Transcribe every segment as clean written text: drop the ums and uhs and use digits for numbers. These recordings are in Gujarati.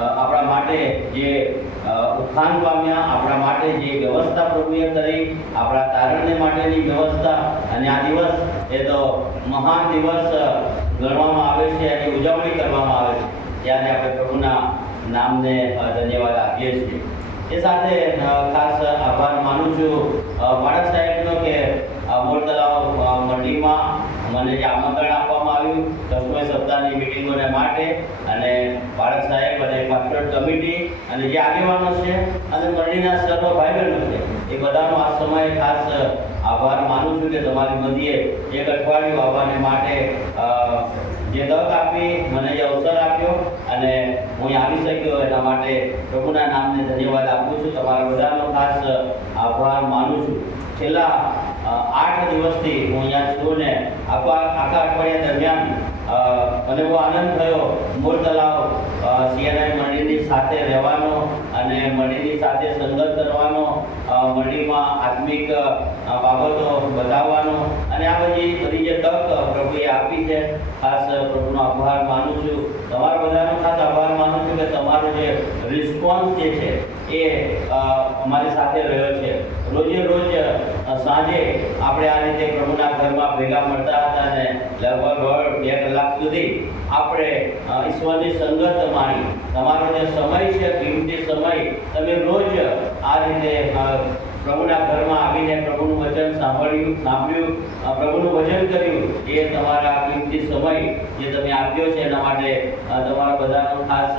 આપણા માટે જે ઉત્થાન પામ્યા, આપણા માટે જે વ્યવસ્થા પ્રભુએ કરી, આપણા તારણને માટેની વ્યવસ્થા, અને આ દિવસ એ તો મહાન દિવસ ગણવામાં આવે છે અને ઉજવણી કરવામાં આવે છે, ત્યારે આપણે પ્રભુના નામને ધન્યવાદ આપીએ છીએ। એ સાથે ખાસ આભાર માનું છું બાળક સાહેબનો કે મોર તલાવ મંડીમાં મને જે આમંત્રણ આપવામાં આવ્યું દસમા સપ્તાહની મિટિંગોને માટે, અને બાળક સાહેબ અને પાસ્ટર કમિટી અને જે આગેવાનો છે અને મંડીના સર્વ ભાઈ બહેનો છે એ બધાનો આ સમયે ખાસ આભાર માનું છું કે તમારી મધ્યે એક અઠવાડિયું આવવાને માટે જે તક આપી, મને જે અવસર આપ્યો અને હું આવી શક્યો એના માટે પ્રભુના નામને ધન્યવાદ આપું છું। તમારા બધાનો ખાસ આભાર માનું છું। છેલ્લા 8 દિવસથી હું અહીંયા છું ને આખા અઠવાડિયા દરમિયાન મને બહુ આનંદ થયો મોર તલાવ સીએનઆઈ મંડીની સાથે રહેવાનો અને મંડીની સાથે સંગત કરવાનો, મંડીમાં આત્મિક બાબતો બતાવવાનો, અને આ બધી જે તક પ્રભુએ આપી છે, ખાસ પ્રભુનો આભાર માનું છું। તમારા બધાનો ખાસ આભાર માનું છું કે તમારો જે રિસ્પોન્સ જે છે એ અમારી સાથે રહ્યો છે। રોજે રોજ સાંજે આપણે આ રીતે પ્રભુના ઘરમાં ભેગા મળતા હતા અને લગભગ 2 કલાક સુધી આપણે ઈશ્વરની સંગત માણી। તમારો જે સમય છે, કિંમતી સમય, તમે રોજ આ રીતે પ્રભુના ઘરમાં આવીને પ્રભુનું વચન સાંભળ્યું, પ્રભુનું ભજન કર્યું, એ તમારા કિંમતી સમય જે તમે આપ્યો છે એના માટે તમારા બધાનો ખાસ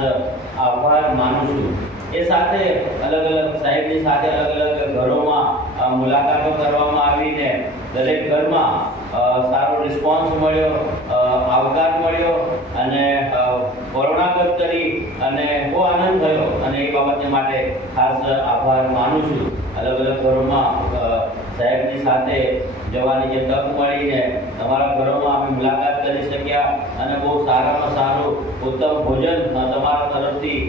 આભાર માનું છું। એ સાથે અલગ અલગ સાહેબની સાથે અલગ અલગ ઘરોમાં મુલાકાતો કરવામાં આવીને દરેક ઘરમાં સારો રિસ્પોન્સ મળ્યો, આવકાર મળ્યો અને કોરોનાગત કરી અને બહુ આનંદ થયો, અને એ બાબતને માટે ખાસ આભાર માનું છું। અલગ અલગ ઘરોમાં સાહેબની સાથે જવાની જે તક મળીને તમારા ઘરોમાં અમે મુલાકાત કરી શક્યા, અને બહુ સારામાં સારું ઉત્તમ ભોજન તમારા તરફથી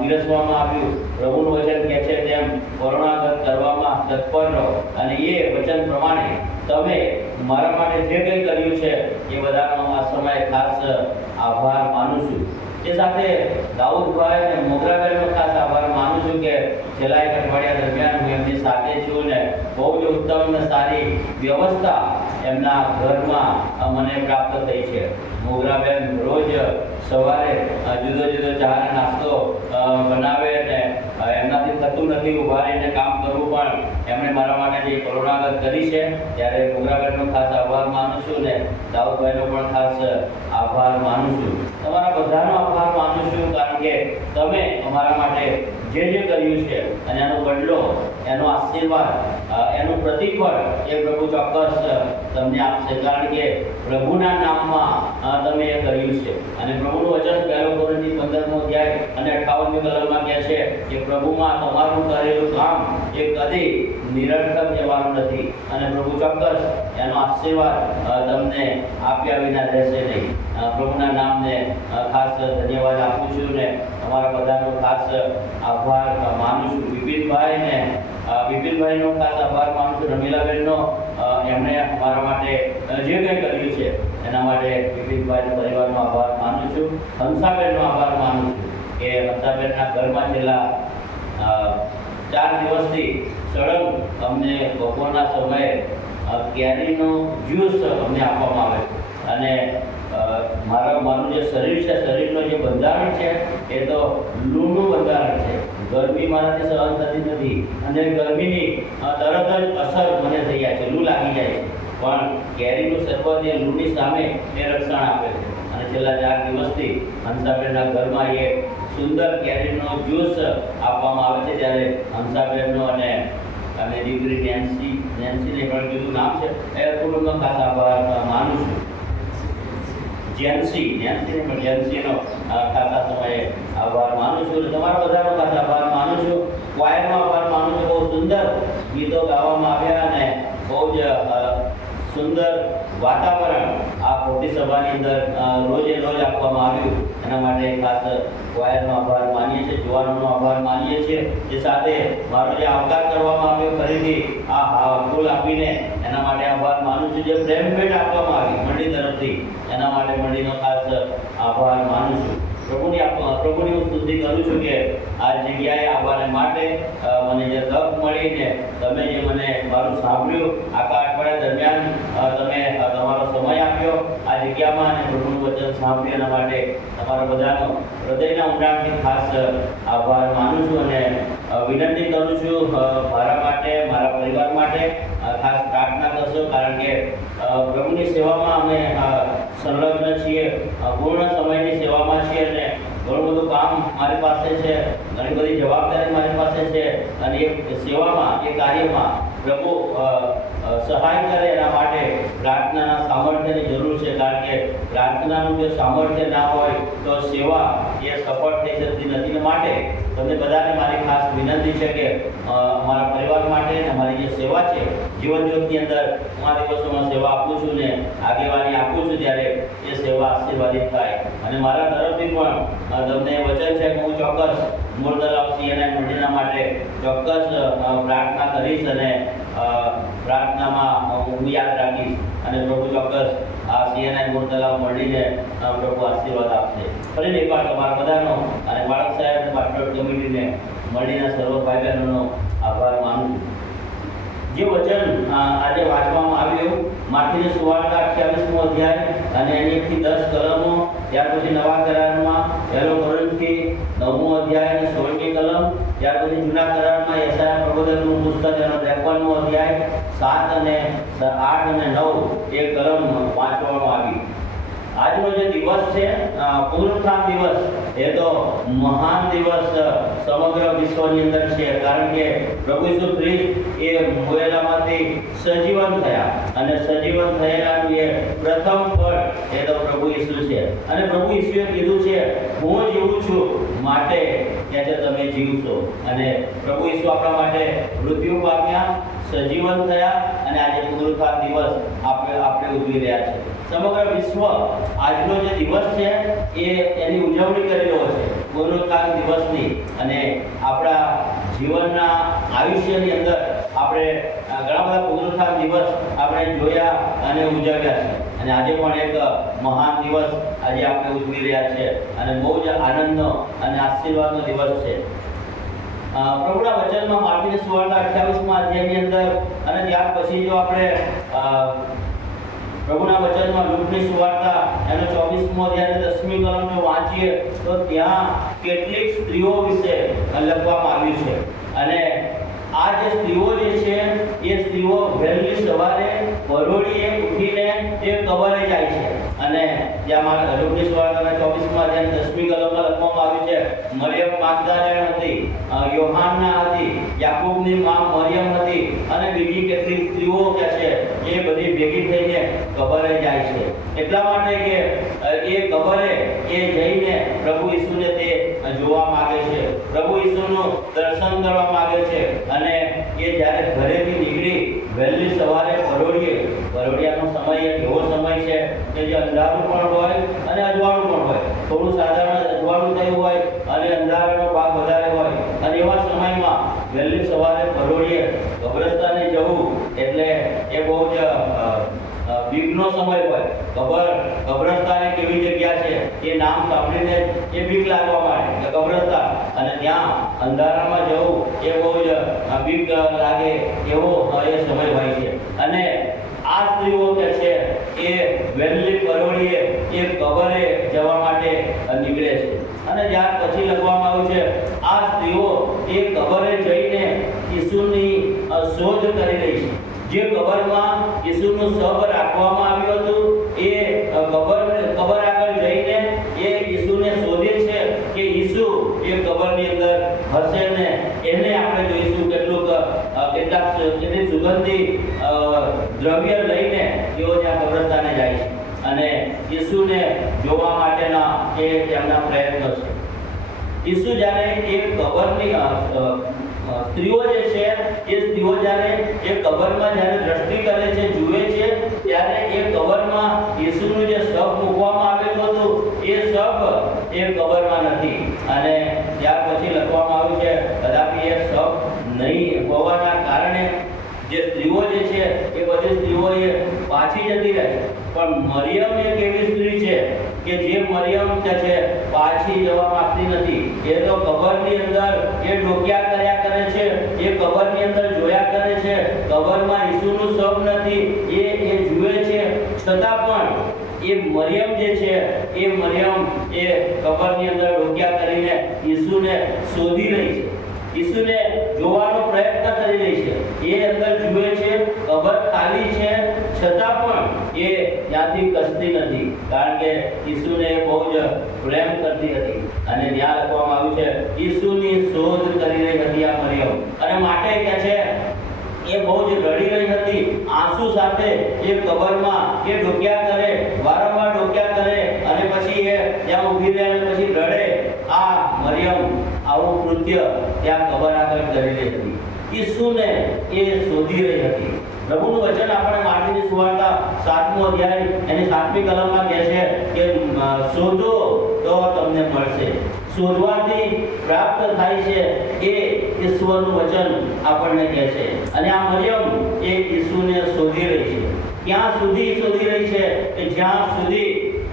પીરસવામાં આવ્યું। પ્રભુનું વચન કહે છે તેમ કોરોનાગત કરવામાં તત્પર રહો, અને એ વચન પ્રમાણે તમે મારા માટે જે કંઈ કર્યું છે એ બધાનો આ સમયે ખાસ આભાર માનું છું। એ સાથે દાઉદભાઈ અને મોગરાબેનનો ખાસ આભાર માનું છું કે છેલ્લા 1 અઠવાડિયા દરમિયાન હું એમની સાથે છું ને બહુ જ ઉત્તમ અને સારી વ્યવસ્થા એમના ઘરમાં મને પ્રાપ્ત થઈ છે। મોગરાબેન રોજ સવારે જુદો જુદો ચા અને નાસ્તો બનાવે, અને એમનાથી થતું નથી ઊભા રહીને કામ કરવું, પણ એમણે મારા માટે જે કોરોનાગત કરી છે ત્યારે મોગરાબેનનો ખાસ આભાર માનું છું ને દાઉદભાઈનો પણ ખાસ આભાર માનું છું। તમારા બધાનો આભાર માનું છું, કારણ કે તમે અમારા માટે જે કર્યું છે અને એનો બદલો, એનો આશીર્વાદ, એનું પ્રતિફળ એ પ્રભુ ચોક્કસ તમને આપશે, કારણ કે પ્રભુના નામમાં તમે એ કર્યું છે। અને પ્રભુનું વચન 1 કોરિન્થી 15મો અધ્યાય અને 58મી કલમમાં કહે છે કે પ્રભુમાં તમારું કરેલું કામ એ કદી નિરર્થક જવાનું નથી, અને પ્રભુ ચોક્કસ એનો આશીર્વાદ તમને આપ્યા વિના રહેશે નહીં। પ્રભુના નામને ખાસ ધન્યવાદ આપું છું ને તમારા બધાનો ખાસ આભાર માનું છું। વિપિનભાઈનો ખાસ આભાર માનું છું। રમીલાબેનનો એમણે અમારા માટે જે કંઈ કર્યું છે એના માટે વિપિનભાઈના પરિવારનો આભાર માનું છું। હંસાબેનનો આભાર માનું છું કે હંસાબેનના ઘરમાં છેલ્લા 4 દિવસથી સળંગ અમને બપોરના સમયે કેરીનો જ્યુસ અમને આપવામાં આવે, અને મારું જે શરીર છે, શરીરનો જે બંધારણ છે એ તો લૂનું બંધારણ છે। ગરમી મારાથી સહન થતી નથી, અને ગરમીની તરત જ અસર મને થઈ જાય છે, લૂ લાગી જાય છે, પણ કેરીનું શરબત એ લૂની સામે એ રક્ષણ આપે છે। અને છેલ્લા 4 દિવસથી હંસાબેનના ઘરમાં એ સુંદર કેરીનો જ્યુસ આપવામાં આવે છે, ત્યારે હંસાબેનનો અને દીકરી નેન્સીને પણ કીધું નામ છે એ કુટુંબનો ખાસ આભાર માનું છું। જેન્સીનો ખાસ સમયે આભાર માનું છું। તમારા બધાનો ખાસ આભાર માનું છું। ક્વાયરનો આભાર માનું છું। બહુ સુંદર ગીતો ગાવામાં આવ્યા અને બહુ જ સુંદર વાતાવરણ આ મોટી સભાની અંદર રોજે રોજ આપવામાં આવ્યું, એના માટે ખાસ ક્વાયરનો આભાર માનીએ છીએ, જુવાનોનો આભાર માનીએ છીએ। એ સાથે મારો જે આવકાર કરવામાં આવ્યો ફરીથી આ ફૂલ આપીને એના માટે આભાર માનું છું। જે પ્રેમ ભેટ આપવામાં આવી મંડી તરફથી એના માટે મંડીનો ખાસ આભાર માનું છું। પ્રભુની હું સ્તુતિ કરું છું કે આ જગ્યાએ આવવાને માટે મને જે તક મળી ને તમે જે મને મારું સાંભળ્યું આખા અઠવાડિયા દરમિયાન તમે તમારો સમય આપ્યો આ જગ્યામાં અને પ્રભુનું વચન સાંભળી એના માટે તમારા બધાનો હૃદયના ઊંડાણથી ખાસ આભાર માનું છું અને વિનંતી કરું છું મારા માટે મારા પરિવાર માટે ખાસ પ્રાર્થના કરશો કારણ કે પ્રભુની સેવામાં અમે સંલગ્ન છીએ, પૂર્ણ સમયની સેવામાં છીએ અને ઘણું બધું કામ મારી પાસે છે, ઘણી બધી જવાબદારી મારી પાસે છે અને એ સેવામાં એ કાર્યમાં પ્રભુ સહાય કરે એના માટે પ્રાર્થનાના સામર્થ્યની જરૂર છે કારણ કે પ્રાર્થનાનું જો સામર્થ્ય ના હોય તો સેવા એ સફળ થઈ શકતી નથી. ને માટે તમને બધાને મારી ખાસ વિનંતી છે કે મારા પરિવાર માટે અને મારી જે સેવા છે જીવન જ્યોતની અંદર હું આ દિવસોમાં સેવા આપું છું ને આગેવાની આપું છું ત્યારે એ સેવા આશીર્વાદિત થાય અને મારા તરફથી પણ તમને વચન છે કે હું ચોક્કસ મૂળ તલાવ સીએનઆઈ મંડળીના માટે ચોક્કસ પ્રાર્થના કરીશ અને પ્રાર્થનામાં હું યાદ રાખીશ અને પ્રભુ ચોક્કસ આ સીએનઆઈ મૂળ તલાવ મંડળીને પ્રભુ આશીર્વાદ આપશે. ફરી એકવાર તમારા બધાનો અને બાળક સાહેબ અને પાસ્ટર કમિટીને મંડળીના સર્વ ભાઈ બહેનોનો આભાર માનું છું. જે વચન આજે વાંચવામાં આવ્યું માથીની સુવાર્તા 28મો અધ્યાય અને એની 1 થી 10 કલમો, ત્યાર પછી નવા કરારમાં 1 કોરિન્થી 9મો અધ્યાય અને 16મી કલમ, ત્યાર પછી જૂના કરારમાં યશાયા પ્રબોધનનું પુસ્તક એનો 53મો અધ્યાય 7 અને 8 અને 9 એ કલમ વાંચવામાં આવી. આજનો જે દિવસ છે પુનરુત્થાન દિવસ એ તો મહાન દિવસ સમગ્ર વિશ્વની અંદર છે કારણ કે પ્રભુ ઈસુ ખ્રિસ્ત એ મોયેલામાંથી સજીવન થયા અને સજીવન થયેલાનું એ પ્રથમ ફળ એ તો પ્રભુ ઈસુ છે અને પ્રભુ ઈસુએ કીધું છે હું જીવું છું માટે કે તમે જીવશો અને પ્રભુ ઈસુ આપણા માટે મૃત્યુ પામ્યા, સજીવન થયા અને આજે પુનરુત્થાન દિવસ આપણે ઉજવી રહ્યા છે. સમગ્ર વિશ્વ આજનો જે દિવસ છે એ એની ઉજવણી કરી રહ્યો છે પુનરુત્થાન દિવસની અને આપણા જીવનના આયુષ્યની અંદર આપણે ઘણા બધા પુનરુત્થાન દિવસ આપણે જોયા અને ઉજવ્યા છે અને આજે પણ એક મહાન દિવસ આજે આપણે ઉજવી રહ્યા છે અને બહુ જ આનંદનો અને આશીર્વાદનો દિવસ છે. પ્રભુના વચનમાં માથીની સુવાર્તા 28મા અધ્યાયની અંદર અને ત્યાર પછી જો આપણે પ્રભુના વચનમાં લૂકની સુવાર્તા એનો 24મો અધ્યાય અને 10મી કલમ જો વાંચીએ તો ત્યાં કેટલીક સ્ત્રીઓ વિશે લખવામાં આવ્યું છે અને આ જે સ્ત્રીઓ જે છે એ સ્ત્રીઓ વહેલી સવારે પરોળીએ ઉઠીને તે કબરે જાય છે અને જ્યાં લૂકની સુવાર્તાના 24મા અધ્યાય 10મી કલમમાં લખવામાં આવ્યું છે મરિયમ માગદાલેણ હતી, યોહાના હતી, યાકૂબની માં મરિયમ હતી અને બીજી કેટલીક સ્ત્રીઓ કે છે એ બધી ભેગી થઈને કબરે જાય છે. એટલા માટે કે એ કબરે એ જઈને પ્રભુ ઈસુને તે જોવા માંગે છે, પ્રભુ ઈસુનું દર્શન કરવા માંગે છે અને એ જ્યારે ઘરેથી નીકળી વહેલી સવારે પરોળિયાનો સમય એક એવો સમય છે કે જે અંધારું પણ હોય અને અજવાળું પણ હોય, થોડું સાધારણ અજવાળું થયું હોય અને અંધારાનો ભાગ વધારે હોય અને એવા સમયમાં વહેલી સવારે પરોળીએ કબ્રસ્તાને જવું એટલે એ બહુ જ બીકનો સમય હોય. કબ્રસ્તાન એક એવી જગ્યા છે એ નામ સાંભળીને એ બીક લાગવા માંડે કે કબ્રસ્તાન અને ત્યાં અંધારામાં જવું એ બહુ જ બીક લાગે એવો એ સમય હોય છે અને આ સ્ત્રીઓ કે છે એ વહેલી પરોળીએ એ કબરે જવા માટે નીકળે છે અને ત્યાર પછી લખવામાં આવ્યું છે આ સ્ત્રીઓ એ કબરે જઈને ઈસુની શોધ કરી રહી છે. જે કબરમાં ઈસુનું શબ રાખવામાં આવ્યું હતું એ કબર આગળ જઈને એ ઈસુને શોધે છે કે ઈસુ એ કબરની અંદર હશે ને એને આપણે જોઈશું કેટલી સુગંધી દ્રવ્ય લઈને તેઓ ત્યાં કબ્રસ્તાને જાય છે અને ઈસુને જોવા માટેના એ તેમના પ્રયત્નો છે. ઈસુ જ્યારે એક કબરની સ્ત્રીઓ જે છે એ સ્ત્રીઓ જ્યારે એ કબરમાં જ્યારે દ્રષ્ટિ કરે છે, જુએ છે ત્યારે એ કબરમાં ઈસુનું જે શબ મૂકવામાં આવેલું હતું એ શબ એ કબરમાં નથી અને ત્યાર પછી લખવામાં આવ્યું છે કદાપી એ શબ નહીં હોવાના કારણે જે સ્ત્રીઓ જે છે એ બધી સ્ત્રીઓ એ પાછી જતી રહે પણ મરિયમ એક એવી સ્ત્રી છે કે જે મરિયમ કે છે પાછી જવા માંગતી નથી. એ તો કબરની અંદર એ ડોક્યા કર્યા કરે છે, એ કબરની અંદર જોયા કરે છે. કબરમાં ઈસુનું શબ નથી એ જુએ છે, છતાં પણ એ મરિયમ જે છે એ મરિયમ એ કબરની અંદર ડોક્યા કરીને ઈસુને શોધી રહી છે, ઈસુને જોવાનો પ્રયત્ન કરી રહી છે. એ અંદર જુએ છે, કબર ખાલી છે, છતાં પણ એ ત્યાંથી ખસતી નથી, કારણ કે ઈસુને બહુ જ પ્રેમ કરતી હતી. અને ત્યાં લખવામાં આવ્યું છે ઈસુની શોધ કરી રહી હતી આ મરિયમ, અને માટે કે છે એ બહુ જ રડી રહી હતી. આંસુ સાથે એ કબરમાં એ ડોક્યા કરે, વારંવાર ડોક્યા કરે, અને પછી એ ત્યાં ઊભી રહે અને પછી રડે. આ મરિયમ આવું કૃત્ય ત્યાં કબર આગળ કરી રહી હતી. ઈસુને એ શોધી રહી હતી. પ્રભુનું વચન આપણે માર્કની સુવાર્તા 7મો અધ્યાય એની 7મી કલમમાં કહે છે કે શોધો તો તમને મળશે, શોધવાથી પ્રાપ્ત થાય છે, એ ઈશ્વરનું વચન આપણને કહે છે. અને આ મરિયમ એ ઈસુને શોધી રહી છે. ક્યાં સુધી શોધી રહી છે? કે જ્યાં સુધી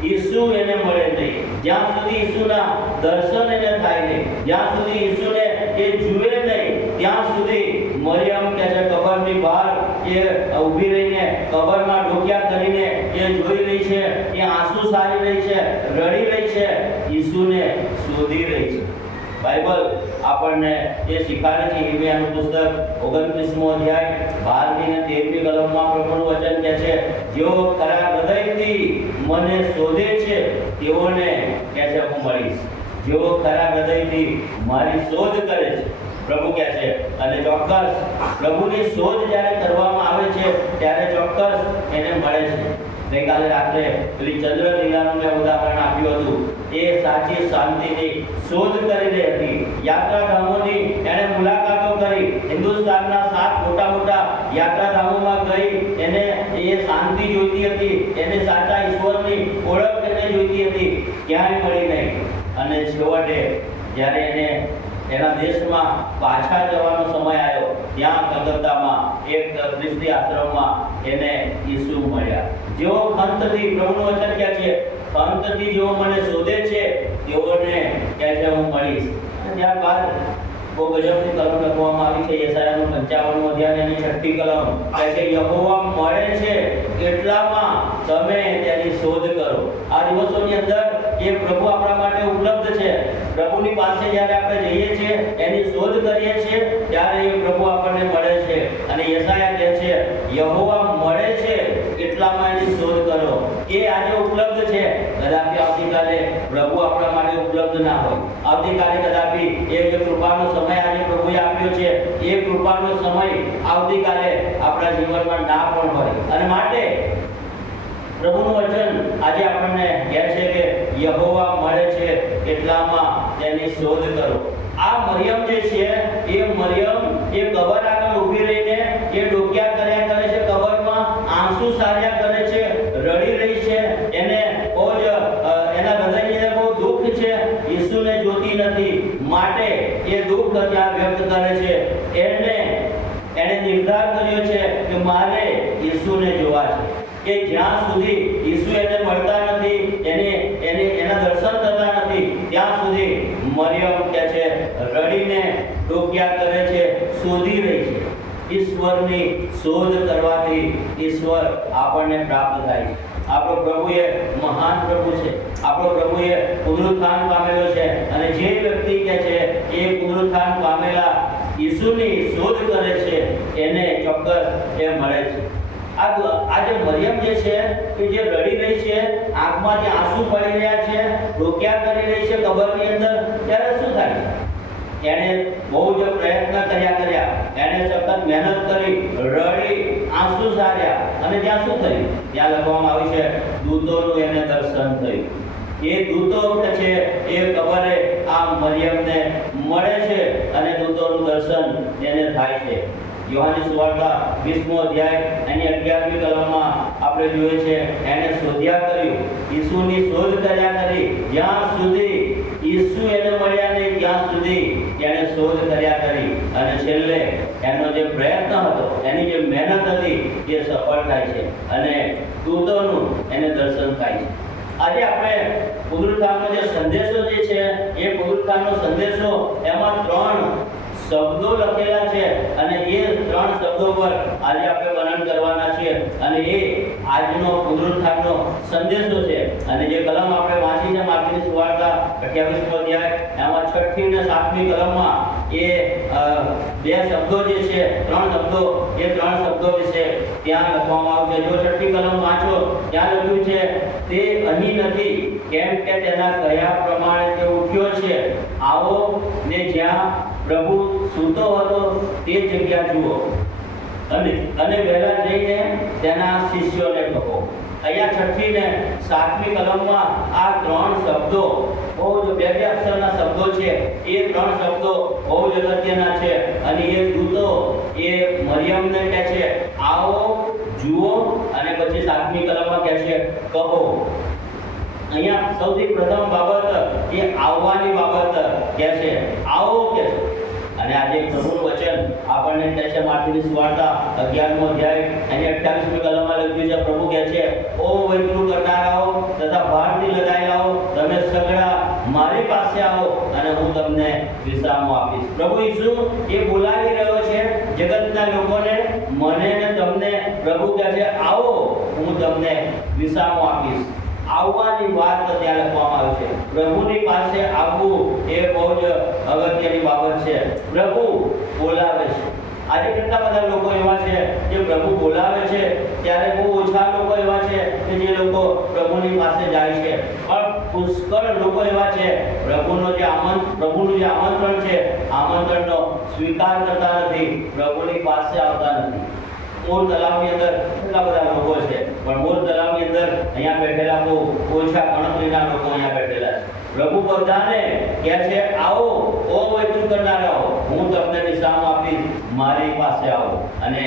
ઈસુ એને મળે નહીં, જ્યાં સુધી ઈસુના દર્શન એને થાય નહીં, જ્યાં સુધી ઈસુને એ જુએ નહીં, ત્યાં સુધી મરિયમ કે છે કબરની બહાર એ ઊભી રહીને કબરમાં ડોક્યા કરીને એ જોઈ રહી છે, એ આંસુ સારી રહી છે, રડી રહી છે, ઈસુને શોધી રહી છે. બાઇબલ આપણને એ શીખવાડે છે. ઈર્મિયાનું પુસ્તક 29મો અધ્યાય 12મી અને 13મી કલમમાં પ્રભુનું વચન કહે છે, જેઓ ખરા હૃદયથી મને શોધે છે તેઓને કહે છે હું મળીશ. જેઓ ખરા હૃદયથી મારી શોધ કરે છે, પ્રભુ કહે છે. અને ચોક્કસ પ્રભુની શોધ જ્યારે કરવામાં આવે છે ત્યારે ચોક્કસ એને મળે છે. ગઈકાલે રાત્રે પેલી ચંદ્રલીલાનું મેં ઉદાહરણ આપ્યું હતું. એ સાચી શાંતિની શોધ કરી રહી હતી. યાત્રાધામોની એણે મુલાકાતો કરી. હિન્દુસ્તાનના 7 મોટા યાત્રાધામોમાં ગઈ. એને એ શાંતિ જોઈતી હતી, એને સાચા ઈશ્વરની ઓળખ એને જોઈતી હતી, ક્યાંય મળી નહીં. અને છેવટે જ્યારે એને એના દેશમાં પાછા જવાનો સમય આવ્યો, ત્યાં કલકત્તામાં એક ખ્રિસ્તી આશ્રમમાં એને ઈસુ મળ્યા. જેઓ ખંતથી, પ્રભુનું વચન કહે છે, ખંતથી જેઓ મને શોધે છે તેઓને કહે છે હું મળીશ. ત્યારબાદ બહુ ગજબની કલમ લખવામાં આવી છે. યશાયાનું 55મો અધ્યાય એની 6મી કલમ કહે છે, યહોવા મળે છે એટલામાં તમે તેની શોધ કરો. આ દિવસોની અંદર એ પ્રભુ આપણા માટે ઉપલબ્ધ છે. પ્રભુની પાસે જ્યારે આપણે જઈએ છીએ, એની શોધ કરીએ છીએ, ત્યારે એ પ્રભુ આપણને મળે છે. અને યશાયા કહે છે યહોવા મળે છે એટલામાં એની શોધ કરો. એ આજે ઉપલબ્ધ છે. કદાપી આવતીકાલે પ્રભુ આપણા માટે ઉપલબ્ધ ના હોય. આવતીકાલે કદાપી એ જે કૃપાનો સમય આજે પ્રભુએ આપ્યો છે, એ કૃપાનો સમય આવતીકાલે આપણા જીવનમાં ના પણ હોય. અને માટે પ્રભુનું વચન આજે આપણને કહે છે કે યહોવા મળે છે એટલામાં તેની શોધ કરો. આ મરિયમ જે છે એ મરિયમ એ કબર આગળ ઊભી રહીને એ ડોક્યા કર્યા કરે છે, કબરમાં આંસુ સાર્યા કરે છે, રડી રહી છે. એને બહુ જ એના હૃદયની અંદર બહુ દુઃખ છે, ઈસુને જોતી નથી, માટે એ દુઃખ ત્યાં વ્યક્ત કરે છે. એને નિર્ધાર કર્યો છે કે મારે ઈસુને જોવા છે. કે જ્યાં સુધી ઈસુ એને મળતા નથી, એના દર્શન થતા નથી, ત્યાં સુધી મરિયમ કે છે રડીને ડોક્યા કરે છે, શોધી રહી છે. ઈશ્વરની શોધ કરવાથી ઈશ્વર આપણને પ્રાપ્ત થાય છે. આપણો પ્રભુ એ મહાન પ્રભુ છે. આપણો પ્રભુ એ પુનરુત્થાન પામેલો છે. અને જે વ્યક્તિ કે છે એ પુનરુત્થાન પામેલા ઈસુની શોધ કરે છે, એને ચોક્કસ એ મળે છે. આ જે મરિયમ જે છે કે જે રડી રહી છે, આંખમાંથી આંસુ પડી રહ્યા છે, ડોક્યા કરી રહી છે કબરની અંદર, ત્યારે શું થાય છે? એણે બહુ જ પ્રયત્ન કર્યા, એણે સખત મહેનત કરી, રડી, આંસુ સાર્યા, અને ત્યાં શું થયું? ત્યાં લખવામાં આવ્યું છે દૂતોનું એને દર્શન થયું. એ દૂતો છે એ કબરે આ મરિયમને મળે છે અને દૂતોનું દર્શન એને થાય છે. યોહાનની સુવાર્તા 20મો અધ્યાય એની 11મી કલમમાં આપણે જોઈએ છે, એને શોધ્યા કર્યું, ઈસુની શોધ કર્યા કરી. જ્યાં સુધી ઈસુ એને મળ્યા નહીં ત્યાં સુધી એણે શોધ કર્યા કરી. અને છેલ્લે એનો જે પ્રયત્ન હતો, એની જે મહેનત હતી, એ સફળ થાય છે અને દૂતોનું એને દર્શન થાય છે. આજે આપણે પુનરુત્થાનનો જે સંદેશો જે છે એ પુનરુત્થાનનો સંદેશો એમાં 3 શબ્દો લખેલા છે અને એ 3 શબ્દો પર આજે આપણે વર્ણન કરવાના છે અને એ આજનો પુનરુત્થાનનો સંદેશો છે. અને જે કલમ આપણે વાંચી છે માર્કની સુવાર્તા 28મો અધ્યાય એમાં 6ઠ્ઠી અને 7મી કલમમાં એ 2 શબ્દો જે છે 3 શબ્દો એ 3 શબ્દો વિશે ત્યાં લખવામાં આવ્યું છે. જો 6ઠ્ઠી કલમ વાંચો ત્યાં લખ્યું છે તે અહીં નથી કેમ કે તેના કહ્યા પ્રમાણે તે ઉઠ્યો છે. આવો ને જ્યાં પ્રભુ સૂતો હતો તે જગ્યા જુઓ અને વહેલા જઈને તેના શિષ્યોને કહો. અહીંયા 6ઠ્ઠી ને 7મી કલમમાં આ 3 શબ્દો બહુ જ બે અક્ષરના શબ્દો છે. એ 3 શબ્દો બહુ જ અગત્યના છે અને એ દૂતો એ મરિયમને કહે છે આવો જુઓ અને પછી 7મી કલમમાં કહે છે કહો. અહીંયા સૌથી પ્રથમ બાબત એ આવવાની બાબત કહે છે. આવો કહે છે. અને આજે પ્રભુનું વચન આપણને કહે છે માર્કની સુવાર્તા 11મો અધ્યાય અને 28મી કલમમાં લખ્યું છે. પ્રભુ કહે છે ઓ વૈકૃત કરનારાઓ તથા ભારથી લદાયેલાઓ તમે સગળા મારી પાસે આવો અને હું તમને વિશ્રામ આપીશ. પ્રભુ ઈસુ એ બોલાવી રહ્યો છે જગતના લોકોને, મને ને તમને. પ્રભુ કહે છે આવો હું તમને વિશ્રામ આપીશ. આવવાની વાત ત્યાં લખવામાં આવી છે. પ્રભુની પાસે આવવું એ બહુ જ અગત્યની બાબત છે. પ્રભુ બોલાવે છે. આજે કેટલા બધા લોકો એવા છે જે પ્રભુ બોલાવે છે ત્યારે બહુ ઓછા લોકો એવા છે કે જે લોકો પ્રભુની પાસે જાય છે, પણ પુષ્કળ લોકો એવા છે પ્રભુનું જે આમંત્રણ છે આમંત્રણનો સ્વીકાર કરતા નથી, પ્રભુની પાસે આવતા નથી. મોર તલાવની અંદર કેટલા બધા લોકો છે, પણ મોર તલાવની અંદર અહીંયા બેઠેલા બહુ ઓછા ગણતરીના લોકો અહીંયા બેઠેલા છે. પ્રભુ બધાને કહે છે આવો ઓ વૈકૃત કરનારાઓ, હું તમને વિશ્રામ આપીશ, મારી પાસે આવો. અને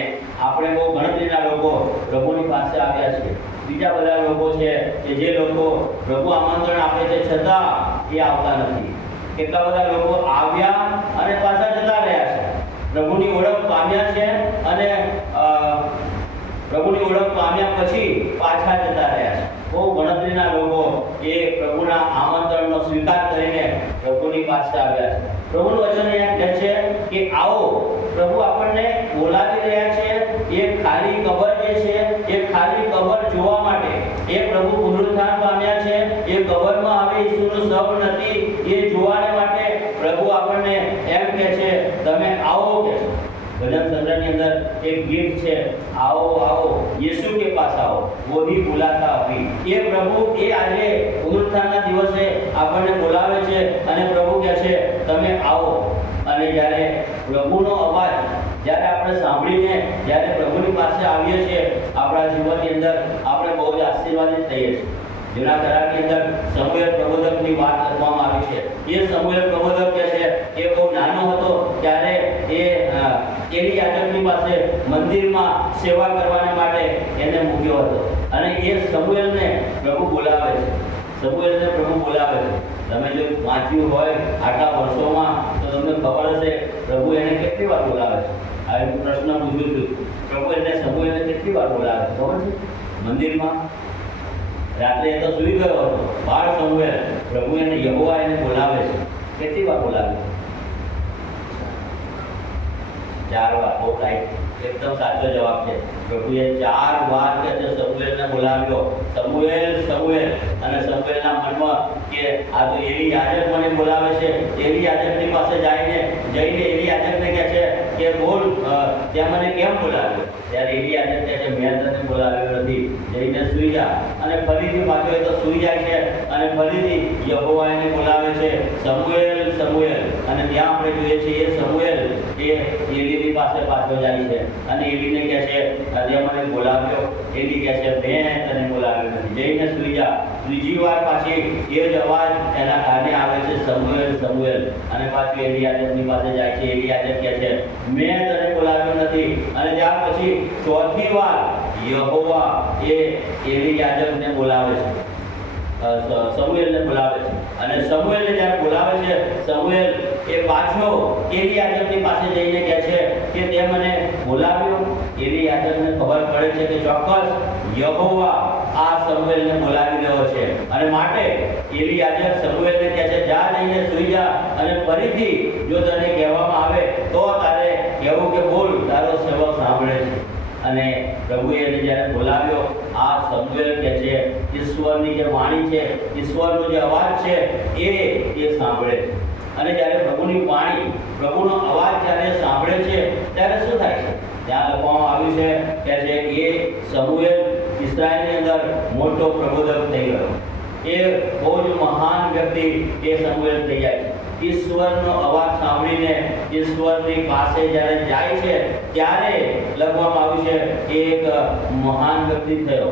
આપણે બહુ ગણતરીના લોકો પ્રભુની પાસે આવ્યા છે. બીજા બધા લોકો છે કે જે લોકો પ્રભુ આમંત્રણ આપે છે છતાં એ આવતા નથી. કેટલા બધા લોકો આવ્યા અને પાછા જતા રહ્યા છે. પ્રભુની ઓળખ પામ્યા છે અને પ્રભુની ઓળખ પામ્યા પછી પાછા જતા રહ્યા છે. બહુ ગણતરીના લોકો એ પ્રભુના આમંત્રણનો સ્વીકાર કરીને પ્રભુની પાસે આવ્યા છે. પ્રભુનું વચન અહીંયા કહે છે કે આવો. પ્રભુ આપણને બોલાવી રહ્યા છે. એ ખાલી કબર જે છે એ ખાલી કબર જોવા માટે એ પ્રભુ પુનરુત્થાન પામ્યા છે. એ કબરમાં હવે ઈસુનું શવ નથી એ જોવાને માટે પ્રભુ આપણને એમ કહે છે તમે આવો કહે છે. ભજન સંગ્રહની અંદર એક ગીત છે आओ आओ यीशु के पास आओ वही बुलाता अभी. એ પ્રભુ એ આજે પુનરુત્થાનના દિવસે આપણને બોલાવે છે અને પ્રભુ કહે છે તમે આવો. અને જ્યારે પ્રભુનો અવાજ જ્યારે આપણે સાંભળીને જ્યારે પ્રભુની પાસે આવીએ છીએ આપણા જીવનની અંદર આપણે બહુ જ આશીર્વાદિત થઈએ છીએ. જૂના કરારની અંદર સમુએલ પ્રબોધકની વાત કરવામાં આવી છે. એ સમુએલ પ્રબોધક કે છે એ બહુ નાનો હતો ત્યારે એ એલી યાજકની પાસે મંદિરમાં સેવા કરવાને માટે એને મૂક્યો હતો અને એ સમુએલને પ્રભુ બોલાવે છે. સમુએલને પ્રભુ બોલાવે છે. તમે જો વાંચ્યું હોય આટલા વર્ષોમાં તો તમને ખબર હશે પ્રભુ એને કેટલી વાર બોલાવે છે. આ હું પ્રશ્ન પૂછું છું, પ્રભુ એને સમુએલને કેટલી વાર બોલાવે છે ખબર છે? મંદિરમાં રાત્રે એ તો સૂઈ ગયો હતો. બાળ સમુએલ પ્રભુ એને યહોવા એને બોલાવે છે. કેટલી વાર બોલાવે છે? 4 વાર. બહુ રાઈટ, એકદમ સાચો જવાબ છે. પ્રભુએ 4 વાર કે સમુએલને બોલાવ્યો. Samuel Samuel. અને સમુએલના મનમાં કે આ તો એલી યાજક મને બોલાવે છે. એલી યાજકની પાસે જઈને એલી યાજકને કહે છે કે બોલ ત્યાં મને કેમ બોલાવ્યો? ત્યારે એલી યાજક કહે છે મેં તને બોલાવ્યો નથી, જઈને સૂઈ જા. અને ફરીથી પાછો એ તો સૂઈ જાય છે અને ફરીથી યહોવા એને બોલાવે છે સમુએલ સમુએલ. અને ત્યાં આપણે જોઈએ છીએ એ સમુએલ એ એલીની પાસે પાછો જાય છે અને એલીને કહે છે આજે મને બોલાવ્યો. એલી કહે છે મેં તને બોલાવ્યો નથી, જઈને સૂઈ જા. ત્રીજી વાર પાછી એ જ અવાજ એના કાને આવે છે સમુએલ સમુએલ. અને પાછું એલી યાજકની પાસે જાય છે. એલી યાજક કહે છે મેં તને બોલાવ્યો નથી. અને ત્યાર પછી ચોથી વાર યહોવા એ એલી યાજકને બોલાવે છે, સમુએલને બોલાવે છે. અને સમુએલને જ્યારે બોલાવે છે સમુએલ એ પાછો એલી યાજકની પાસે જઈને કહે છે કે તે મને બોલાવ્યો. એલી યાજકને ખબર પડે છે કે ચોક્કસ યહોવા આ સમુએલને બોલાવી રહ્યો છે. અને માટે એલી યાજક સમુએલને કહે છે, જા જઈને સૂઈ જા, અને ફરીથી જો તને કહેવામાં આવે તો તારે કહેવું કે બોલ, તારો સેવક સાંભળે છે. અને પ્રભુએ એને જ્યારે બોલાવ્યો, આ સમુએલ કહે છે ઈશ્વરની જે વાણી છે, ઈશ્વરનો જે અવાજ છે એ સાંભળે છે. અને જ્યારે પ્રભુની વાણી, પ્રભુનો અવાજ જ્યારે સાંભળે છે ત્યારે શું થાય છે? ત્યાં લખવામાં આવ્યું છે કે એ સમુએલ ઇસ્રાયલની અંદર મોટો પ્રબોધક થઈ ગયો. એ બહુ જ મહાન વ્યક્તિ એ સમુએલ થઈ જાય છે. ઈશ્વરનો અવાજ સાંભળીને ઈશ્વરની પાસે જ્યારે જાય છે ત્યારે લખવામાં આવ્યું છે કે એક મહાન વ્યક્તિ થયો.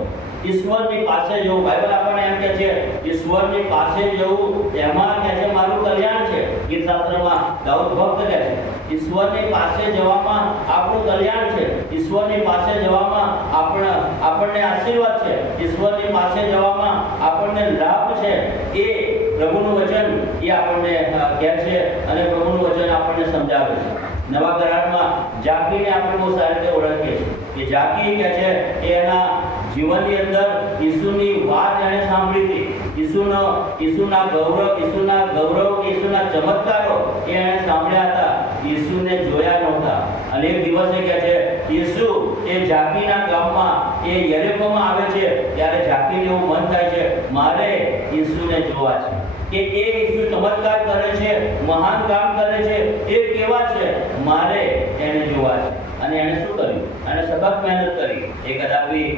ઈશ્વરની પાસે જવું, બાઇબલ આપણને એમ કહે છે ઈશ્વરની પાસે જવું એમાં કહે છે મારું કલ્યાણ છે. ગીતશાસ્ત્રમાં દાઉદ ભક્ત કહે છે ઈશ્વરની પાસે જવામાં આપણું કલ્યાણ છે, ઈશ્વરની પાસે જવામાં આપણને આશીર્વાદ છે, ઈશ્વરની પાસે જવામાં આપણને લાભ છે. એ પ્રભુનું વચન એ આપણને કહે છે અને પ્રભુનું વચન આપણને સમજાવે છે. નવા કરારમાં જાકીને આપણે બહુ સારી રીતે ઓળખીએ છીએ કે જાકી કહે છે કે એના જીવનની અંદર ઈસુની વાત એણે સાંભળી હતી. ઈસુના ગૌરવ, ઈસુના ચમત્કારો એ એણે સાંભળ્યા હતા, ઈસુને જોયા નહોતા. અને એક દિવસે કહે છે ઈસુ એ જાકીના ગામમાં એ યરીકોમાં આવે છે ત્યારે જાકીને એવું મન થાય છે મારે ઈસુને જોવા છે, કે એ ઈસુ ચમત્કાર કરે છે, મહાન કામ કરે છે, એ કેવા છે, મારે એને જોવા છે. અને એને શું કર્યું? એને સખત મહેનત કરી. એ કદાપી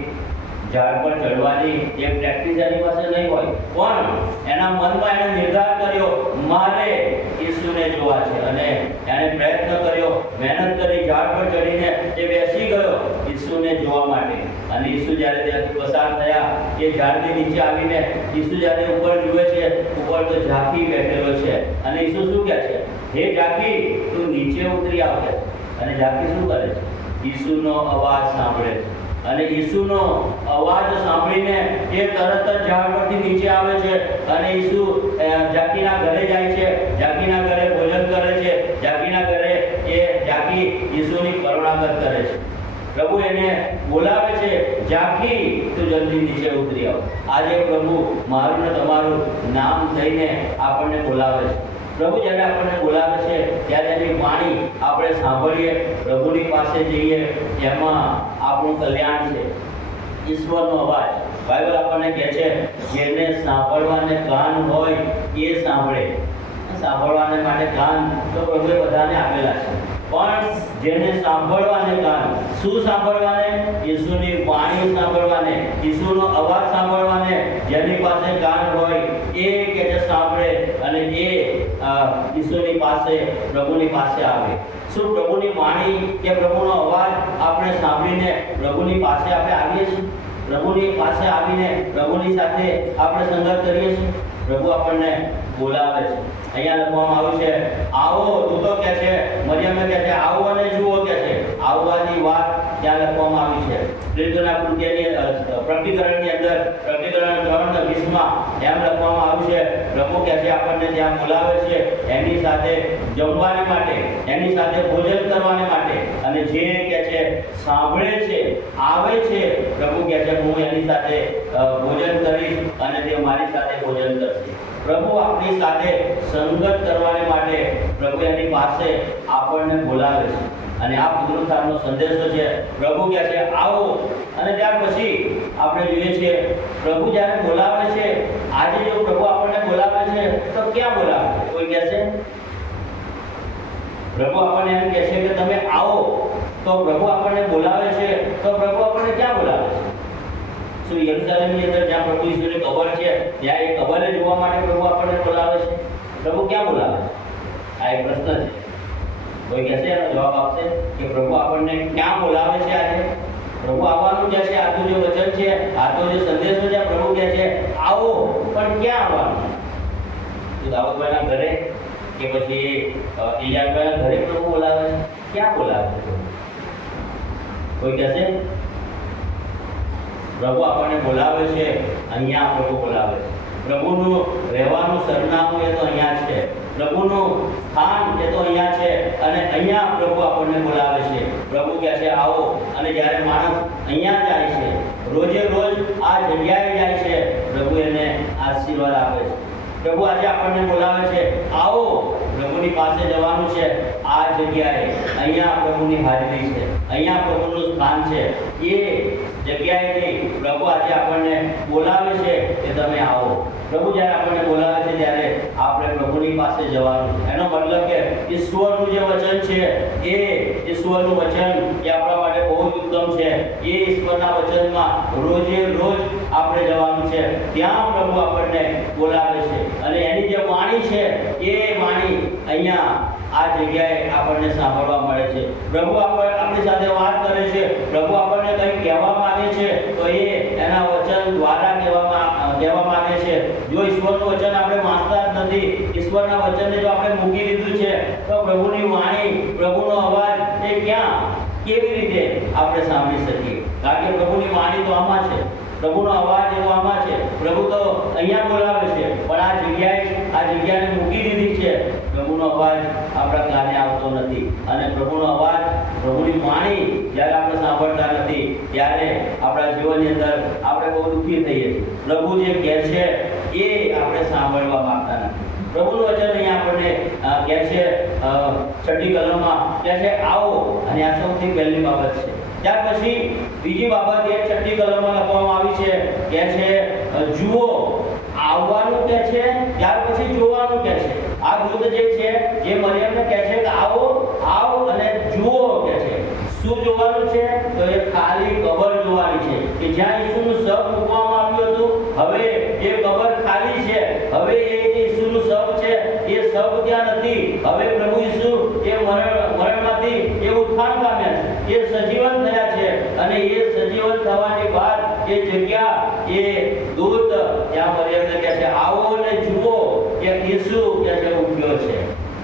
ઝાડ પર ચડવાની એક પ્રેક્ટિસ એની પાસે નહીં હોય, પણ એના મનમાં એને નિર્ધાર કર્યો મારે ઈસુને જોવા છે. અને એણે પ્રયત્ન કર્યો, મહેનત કરી, ઝાડ પર ચડીને એ બેસી ગયો ઈસુને જોવા માટે. અને ઈસુ જ્યારે ત્યાંથી પસાર થયા, એ ઝાડની નીચે આવીને ઈસુ જ્યારે ઉપર જુએ છે, ઉપર તો ઝાંકી બેઠેલો છે. અને ઈસુ શું કહે છે? હે ઝાંકી, તું નીચે ઉતરી આવ. અને ઝાંકી શું કરે છે? ઈસુનો અવાજ સાંભળે છે. અને ઈસુનો અવાજ સાંભળીને એ તરત જ ઝાડ પરથી નીચે આવે છે. અને ઈસુ જાકીના ઘરે જાય છે, જાકીના ઘરે ભોજન કરે છે, જાકીના ઘરે જાકી ઈસુની કરુણાગત કરે છે. પ્રભુ એને બોલાવે છે, જાકી તું જલ્દી નીચે ઉતરી આવ. આજે પ્રભુ મારું ને તમારું નામ થઈને આપણને બોલાવે છે. પ્રભુ જ્યારે આપણને બોલાવે છે ત્યારે એની વાણી આપણે સાંભળીએ, પ્રભુની પાસે જઈએ, એમાં આપણું કલ્યાણ છે. ઈશ્વરનો અવાજ, બાઇબલ આપણને કહે છે જેને સાંભળવાને કાન હોય એ સાંભળે. સાંભળવાને માટે કાન તો પ્રભુએ બધાને આપેલા છે, પણ જેને સાંભળવાને કાન, શું સાંભળવાને? ઈસુની વાણી સાંભળવાને, ઈસુનો અવાજ સાંભળવાને. જેની પાસે કાન હોય એ કે જે સાંભળે અને એ ઈસુની પાસે, પ્રભુની પાસે આવે. શું પ્રભુની વાણી કે પ્રભુનો અવાજ આપણે સાંભળીને પ્રભુની પાસે આપણે આવીએ છીએ? પ્રભુની પાસે આવીને પ્રભુની સાથે આપણે સંગત કરીએ છીએ? પ્રભુ આપણને બોલાવે છે. અહીંયા લખવામાં આવ્યું છે આવો, તું તો કહે છે, મરિયમે કહે છે આવો અને જુઓ કહે છે. આવવાની વાત ત્યાં લખવામાં આવી છે. પ્રેરિતોના કૃત્યની પ્રકટીકરણની અંદર, પ્રકટીકરણ 3:20માં એમ લખવામાં આવ્યું છે પ્રભુ કહે છે આપણને ત્યાં બોલાવે છે એની સાથે જમવાને માટે, એની સાથે ભોજન કરવાને માટે. અને જે કહે છે સાંભળે છે, આવે છે, પ્રભુ કહે છે હું એની સાથે ભોજન કરીશ અને તે મારી સાથે ભોજન કરશે. પ્રભુ આપણી સાથે સંગત કરવાને માટે પ્રભુ એની પાસે આપણને બોલાવે છે. અને આ પુનરુત્થાનનો સંદેશો છે. પ્રભુ કહે છે આવો. અને ત્યાર પછી આપણે જોઈએ છીએ પ્રભુ જ્યારે બોલાવે છે, આજે જો પ્રભુ આપણને બોલાવે છે તો ક્યાં બોલાવે છે? કોઈ કહેશે પ્રભુ આપણને એમ કહે છે કે તમે આવો, તો પ્રભુ આપણને બોલાવે છે તો પ્રભુ આપણને ક્યાં બોલાવે છે? શું યરુશલેમની અંદર જ્યાં પ્રભુ ઈસુની કબર છે ત્યાં એ કબરને જોવા માટે પ્રભુ આપણને બોલાવે છે? પ્રભુ ક્યાં બોલાવે છે? આ એક પ્રશ્ન છે. કોઈ કહેશે એનો જવાબ આપશે કે પ્રભુ આપણને ક્યાં બોલાવે છે? આજે પ્રભુ આવવાનું કહે છે, આજનું જે વચન છે, આજનો જે સંદેશો છે, પ્રભુ કહે છે આવો, પણ ક્યાં આવવાનું? તો દાઉદભાઈના ઘરે કે પછી ઇલિયાસભાઈના ઘરે પ્રભુ બોલાવે છે? ક્યાં બોલાવે છે? કોઈ કહેશે પ્રભુ આપણને બોલાવે છે, અહીંયા પ્રભુ બોલાવે છે. પ્રભુનું રહેવાનું સરનામું એ તો અહીંયા છે. પ્રભુનું સ્થાન એ તો અહીંયા છે અને અહીંયા પ્રભુ આપણને બોલાવે છે. પ્રભુ કહે છે આવો. અને જ્યારે માણસ અહીંયા જાય છે, રોજે રોજ આ જગ્યાએ જાય છે, પ્રભુ એને આશીર્વાદ આપે છે. પ્રભુ આજે આપણને બોલાવે છે આવો, પ્રભુની પાસે જવાનું છે. આ જગ્યાએ અહીંયા પ્રભુની હાજરી છે, અહીંયા પ્રભુનું સ્થાન છે. એ જગ્યાએથી પ્રભુ આજે આપણને બોલાવે છે કે તમે આવો. પ્રભુ જ્યારે આપણને બોલાવે છે ત્યારે આપણે પ્રભુની પાસે જવાનું. એનો મતલબ કે ઈશ્વરનું જે વચન છે એ ઈશ્વરનું વચન એ આપણા માટે બહુ જ ઉત્તમ છે. એ ઈશ્વરના વચનમાં રોજે રોજ આપણે જવાનું છે. ત્યાં પ્રભુ આપણને બોલાવે છે અને એની જે વાણી છે એ વાણી અહીંયા આ જગ્યાએ આપણને સાંભળવા મળે છે. પ્રભુ આપણી સાથે વાત કરે છે. પ્રભુ આપણને કંઈ કહેવા માંગે છે તો એ એના વચન દ્વારા કહેવા માંગે છે. જો ઈશ્વરનું વચન આપણે વાંચતા જ નથી, ઈશ્વરના વચનને જો આપણે મૂકી દીધું છે તો પ્રભુની વાણી, પ્રભુનો અવાજ એ કેવી રીતે આપણે સાંભળી શકીએ? કારણ કે પ્રભુની વાણી તો આમાં છે, પ્રભુનો અવાજ એવો આમાં છે. પ્રભુ તો અહીંયા બોલાવે છે પણ આ જગ્યાને મૂકી દીધી છે. પ્રભુનો અવાજ આપણા કાને આવતો નથી અને પ્રભુનો અવાજ, પ્રભુની વાણી જ્યારે આપણે સાંભળતા નથી ત્યારે આપણા જીવનની અંદર આપણે બહુ દુઃખી થઈએ છીએ. પ્રભુ જે કહે છે એ આપણે સાંભળવા માંગતા નથી. પ્રભુનું વચન અહીંયા આપણને કહે છે 6ઠ્ઠી કલમમાં કહે છે આવો, અને આ સૌથી પહેલી બાબત છે. ત્યાર પછી બીજી બાબત એ 6ઠ્ઠી કલમમાં લખવામાં આવી છે, કહે છે જુઓ. આવવાનું કહે છે, ત્યાર પછી જોવાનું કહે છે. આ દૂત જે છે એ મરિયમને કહે છે કે આવો અને જુઓ કહે છે. શું જોવાનું છે? તો એ ખાલી કબર જોવાની છે કે જ્યાં ઈસુનું શબ મૂકવામાં આવ્યું હતું, હવે એ કબર ખાલી છે. હવે એ ઈસુનું શબ છે એ શબ ત્યાં નથી. હવે પ્રભુ ઈસુ એ મરણમાંથી એ ઉત્થાન પામ્યા છે, એ સજીવન થયા છે અને એ સજીવન થવાની બાદ એ જગ્યા, એ દૂત ત્યાં મરિયમને કહે છે આવો અને જુઓ કે ઈસુ કે છે ઉઠ્યો છે.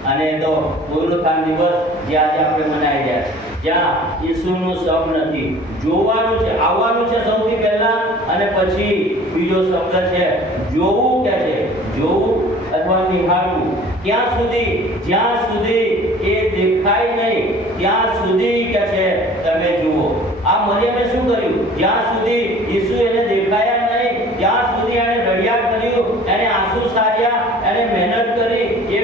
અને તો પુનરુત્થાન દિવસ જે આજે આપણે મનાવી રહ્યા છીએ, જ્યાં ઈસુનું શબ નથી. જોવાનું છે, આવવાનું છે સૌથી પહેલા, અને પછી બીજો શબ્દ છે જોવું કહે છે. જોવું અથવા નિહાળવું. જ્યાં સુધી એ દેખાય નહીં ત્યાં સુધી કહે છે તમે જુઓ. આ મરિયમે શું કર્યું? જ્યાં સુધી ઈસુ એને દેખાયા નહીં ત્યાં સુધી એને રડ્યા કર્યું, એને આંસુ સાર્યા, એને મહેનત કરી. એ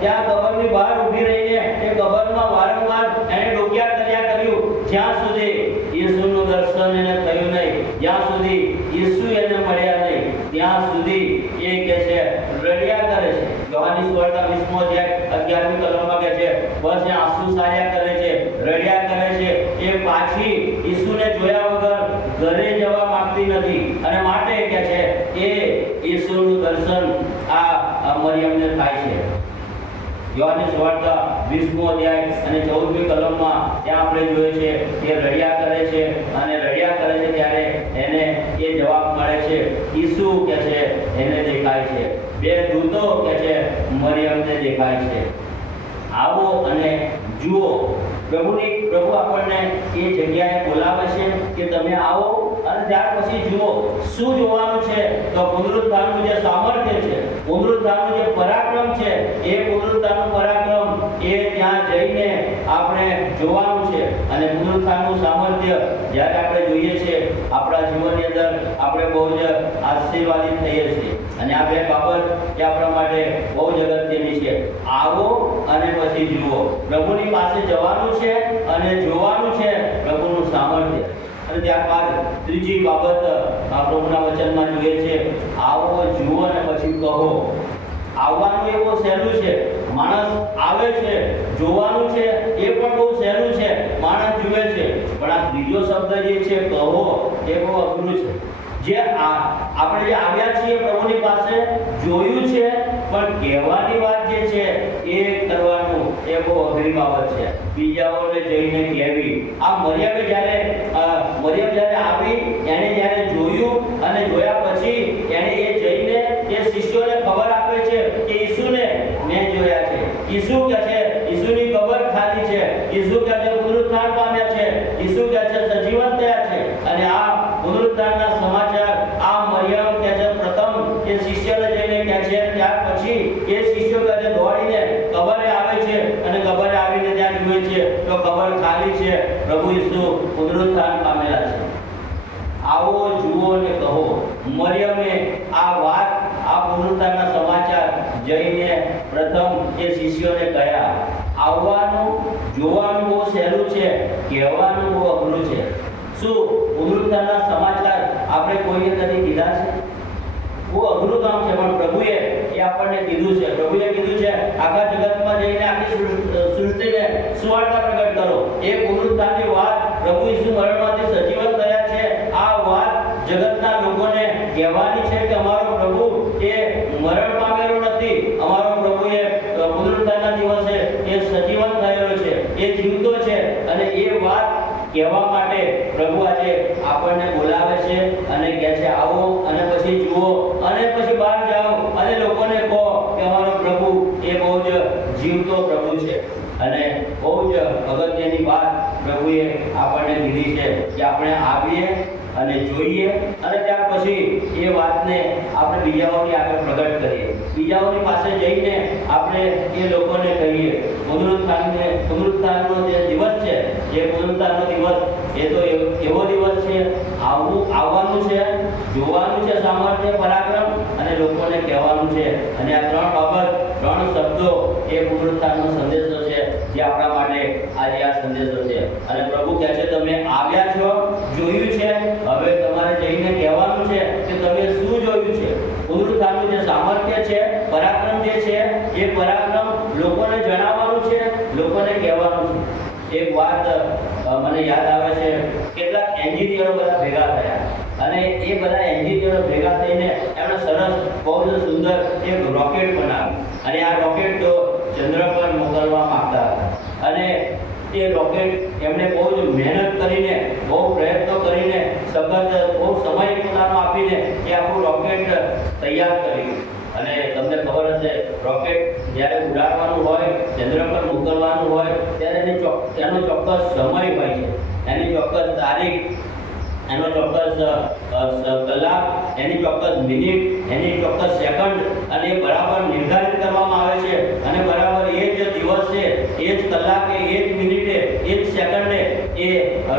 ત્યાં કબરની બહાર ઊભી રહીને એ કબરમાં વારંવાર એને ડોક્યા કર્યું. જ્યાં સુધી ઈસુનું દર્શન એને થયું નહીં, જ્યાં સુધી ઈસુ એને મળ્યા નહીં ત્યાં સુધી એ કહે છે રડ્યા કરે છે. યોહાની સુવાર્તા 20મો અધ્યાય 11મી કલમમાં કહે છે બસ એ આંસુ સાર્યા કરે છે, રડ્યા કરે છે. એ પાછી ઈસુને જોયા વગર ઘરે જવા માંગતી નથી અને માટે કહે છે એ ઈસુનું દર્શન આ મરિયમને થાય છે. યોહાની સુવાર્તા 20મો અધ્યાય અને 14મી કલમમાં ત્યાં આપણે જોઈએ છે કે રડ્યા કરે છે અને રડ્યા કરે છે ત્યારે એને એ જવાબ મળે છે. ઈસુ કે છે એને દેખાય છે, બે દૂતો કે છે મરિયમને દેખાય છે. આવો અને જુઓ. પ્રભુ આપણને એ જગ્યાએ બોલાવે છે કે તમે આવો અને ત્યાર પછી જુઓ. શું જોવાનું છે? તો પુનરુત્થાનનું જે સામર્થ્ય છે, પુનરુત્થાનનું જે પરાક્રમ છે, એ પુનરુત્થાનનું પરાક્રમ એ ત્યાં જઈને આપણે જોવાનું છે. અને પુનરુત્થાનનું સામર્થ્ય જ્યારે આપણે જોઈએ છીએ આપણા જીવનની અંદર આપણે બહુ જ આશીર્વાદિત થઈએ છીએ. અને આ બે બાબત એ આપણા માટે બહુ જ અગત્યની છે. આવો અને પછી જુઓ. પ્રભુની પાસે જવાનું છે અને જોવાનું છે પ્રભુનું સામર્થ્ય. અને ત્યારબાદ ત્રીજી બાબત પ્રભુના વચનમાં જોઈએ છે આવો, જુઓ અને પછી કહો. આવવાનું એ બહુ સહેલું છે, માણસ આવે છે. જોવાનું છે એ પણ બહુ સહેલું છે, માણસ જુએ છે. પણ આ ત્રીજો શબ્દ જે છે કહો, એ બહુ અઘરું છે. આપણે જે આવ્યા છીએ પ્રભુની પાસે, જોયું છે, પણ કહેવાની વાત જે છે એ કરવાનું એ બહુ અઘરી બાબત છે. બીજાઓને જઈને કહેવી. આ મરિયમ જ્યારે આવી, એને જ્યારે જોયું અને જોયા પછી એને એ જઈને એ શિષ્યોને ખબર આપે છે કે ઈસુને મેં જોયા છે. ઈસુ કહે છે ઈસુની કબર ખાલી છે, ઈસુ કહે છે પુનરુત્થાન પામ્યા છે, ઈસુ કહે છે સજીવન થયા છે. અને આ પુનરુત્થાનના સમાચાર આ મરિયમ કહે છે પ્રથમ એ શિષ્યને જઈને કહે છે, ત્યાર પછી એ શિષ્યો કહે છે દોડી તો કબર ખાલી છે, પ્રભુ ઈસુ પુનરુત્થાન પામેલા છે. આવો જુઓ ને કહો. મરિયમે આ વાત, આ પુનરુત્થાનના સમાચાર જઈને પ્રથમ એ શિષ્યોને કહ્યા. આવવાનું જોવાનું બહુ સહેલું છે, કહેવાનું બહુ અઘરું છે. શું પુનરુત્થાનના સમાચાર આપણે કોઈને કદી કીધા છે? બહુ અઘરું કામ છે, પણ પ્રભુએ એ આપણને કીધું છે. પ્રભુએ કીધું છે આખા જગતમાં જઈને આખી સૃષ્ટિને સુવાર્તા પ્રગટ કરો. એ પુનરુત્થાનની વાત, પ્રભુ ઈસુ મરણમાંથી સજીવન થયા છે, આ વાત જગતના લોકોને કહેવાની છે કે અમારો પ્રભુ એ મરણ પામેલો નથી, અમારો પ્રભુ એ પુનરુત્થાનના દિવસે એ સજીવન થયેલો છે, એ જીવતો છે. અને એ વાત કહેવા માટે પ્રભુ આજે આપણને બોલાવે છે અને કહે છે આવો અને પછી જુઓ અને પછી બહાર જાઓ અને લોકોને કહો કે અમારો પ્રભુ એ બહુ જ જીવતો પ્રભુ છે. અને બહુ જ અગત્યની વાત પ્રભુએ આપણને કીધી છે કે આપણે આવીએ અને જોઈએ અને ત્યાર પછી એ વાતને આપણે બીજાઓની આગળ પ્રગટ કરીએ, બીજાઓની પાસે જઈને આપણે એ લોકોને કહીએ. પુનરુત્થાનનો જે દિવસ છે, જે પુનરુત્થાનનો દિવસ, એ તો એવો દિવસ છે, આવવાનું છે, જોવાનું છે સામર્થ્ય, પરાક્રમ, અને લોકોને કહેવાનું છે. અને આ ત્રણ બાબત, ત્રણ શબ્દો એ પુનરુત્થાનનો સંદેશો છે, જે આપણા માટે આજે આ સંદેશો છે. અને પ્રભુ કહે છે તમે આવ્યા છો, જોયું છે, હવે તમારે જઈને કહેવાનું છે કે તમે શું જોયું છે. પુનરુત્થાનનું જે સામર્થ્ય છે, પરાક્રમ જે છે, એ પરાક્રમ લોકોને જણાવવાનું છે, લોકોને કહેવાનું છે. એક વાત મને યાદ આવે છે, કેટલાક એન્જિનિયરો બધા ભેગા થયા અને એ બધા એન્જિનિયરો ભેગા થઈને એમણે સરસ બહુ જ સુંદર એક રોકેટ બનાવ્યું. અને આ રોકેટ તો ચંદ્ર પર મોકલવા માંગતા હતા. અને એ રોકેટ એમણે બહુ જ મહેનત કરીને, બહુ પ્રયત્નો કરીને, સખત બહુ સમય પોતાનો આપીને એ આખું રોકેટ તૈયાર કર્યું. અને તમને ખબર હશે, રોકેટ જ્યારે ઉડાડવાનું હોય, ચંદ્ર પર મોકલવાનું હોય, ત્યારે એનો ચોક્કસ સમય હોય છે, એની ચોક્કસ તારીખ, એનો ચોક્કસ કલાક, એની ચોક્કસ મિનિટ, એની ચોક્કસ સેકન્ડ, અને એ બરાબર નિર્ધારિત કરવામાં આવે છે. અને બરાબર એ જ દિવસે, એ જ કલાકે, એ જ મિનિટે, એ જ સેકન્ડે એ